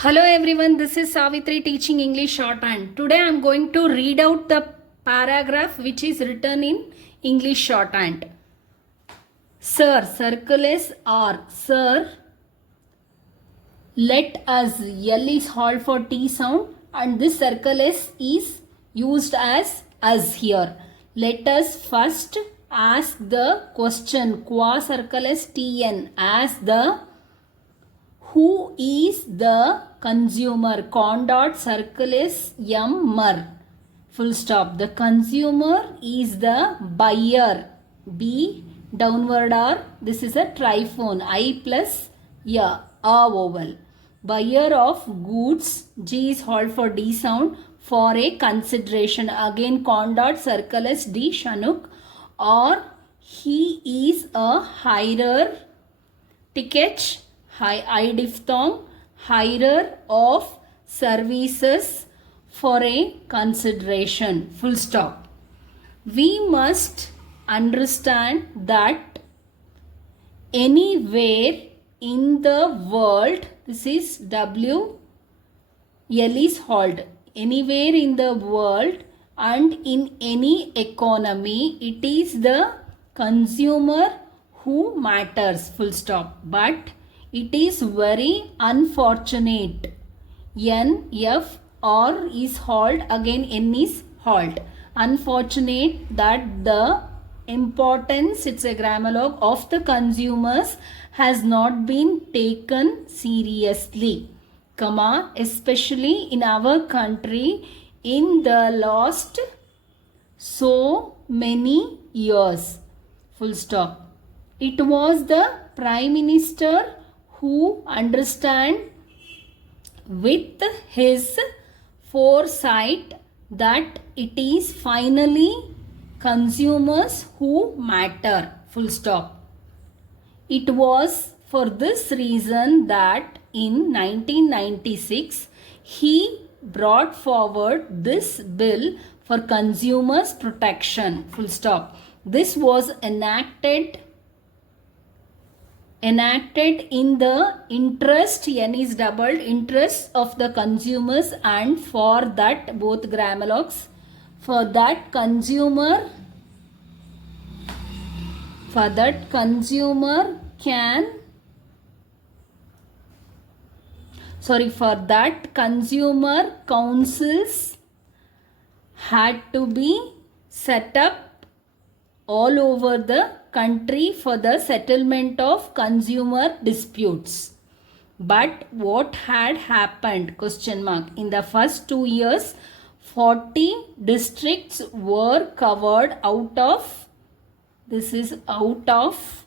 Hello everyone, this is Savitri teaching English Shorthand. Today I am going to read out the paragraph which is written in English Shorthand. Sir, circle is R. Sir, let us. L is halt for T sound and this circle is used as us here. Let us first ask the question. Qua circle is TN. Ask the who is the consumer. Con dot circle is mer. Full stop. The consumer is the buyer. B downward R. This is a triphone. I plus A vowel. Buyer of goods. G is halt for D sound for a consideration. Again con dot circle is D Shanuk. Or he is a hirer. Ticket. I diphthong, hirer of services for a consideration. Full stop. We must understand that anywhere in the world, this is W, L is halt. Anywhere in the world and in any economy, it is the consumer who matters. Full stop. But it is very unfortunate. N, F, R is halt. Again N is halt. Unfortunate that the importance, it's a grammar log, of the consumers has not been taken seriously. Comma, especially in our country in the last so many years. Full stop. It was the Prime Minister who understand with his foresight that it is finally consumers who matter. Full stop. It was for this reason that in 1996 he brought forward this bill for consumers protection. Full stop. This was enacted in the interest, N is doubled, interest of the consumers, and for that both grammar logs, for that consumer can, for that consumer councils had to be set up all over the country for the settlement of consumer disputes. But what had happened? Question mark. In the first 2 years, 40 districts were covered out of, this is out of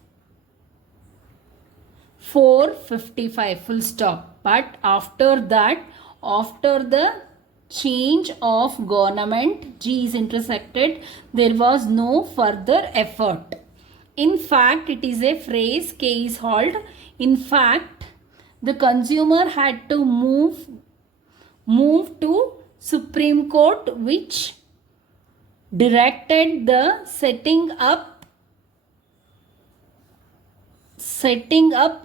455. Full stop. But after that, after the change of government, G is intersected, there was no further effort. In fact, it is a phrase, K is halt. In fact, the consumer had to move to Supreme Court, which directed the setting up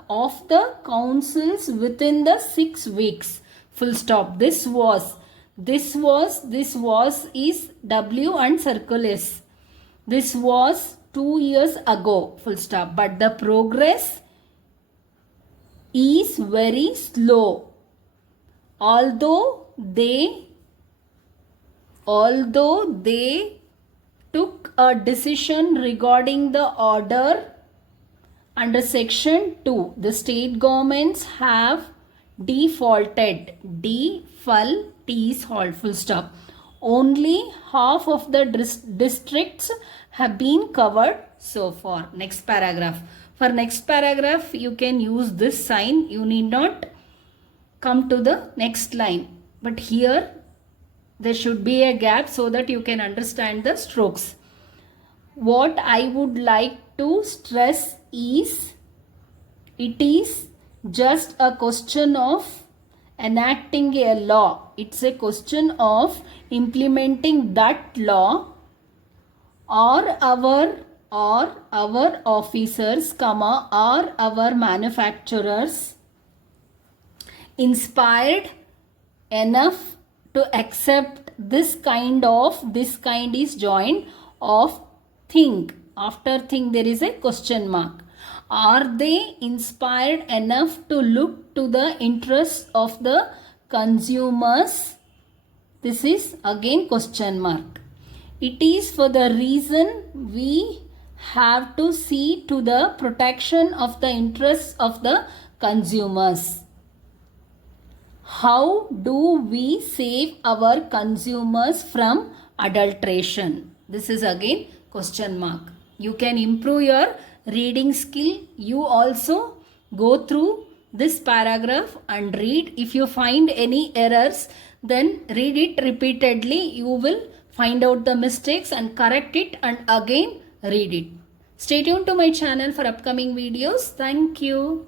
of the councils within the 6 weeks. Full stop. This was is W and circle S. This was 2 years ago. Full stop. But the progress is very slow. Although they took a decision regarding the order under section 2, the state governments have defaulted. Default, T is halt. Full stop. Only half of the districts have been covered so far. Next paragraph. For next paragraph, you can use this sign. You need not come to the next line. But here, there should be a gap so that you can understand the strokes. What I would like to stress is, it is just a question of enacting a law. It's a question of implementing that law, or our officers, or our manufacturers inspired enough to accept this kind is joined of think. After think there is a question mark. Are they inspired enough to look to the interests of the consumers? This is again question mark. It is for the reason we have to see to the protection of the interests of the consumers. How do we save our consumers from adulteration? This is again question mark. You can improve your reading skill. You also go through this paragraph and read. If you find any errors, then read it repeatedly. You will find out the mistakes and correct it and again read it. Stay tuned to my channel for upcoming videos. Thank you.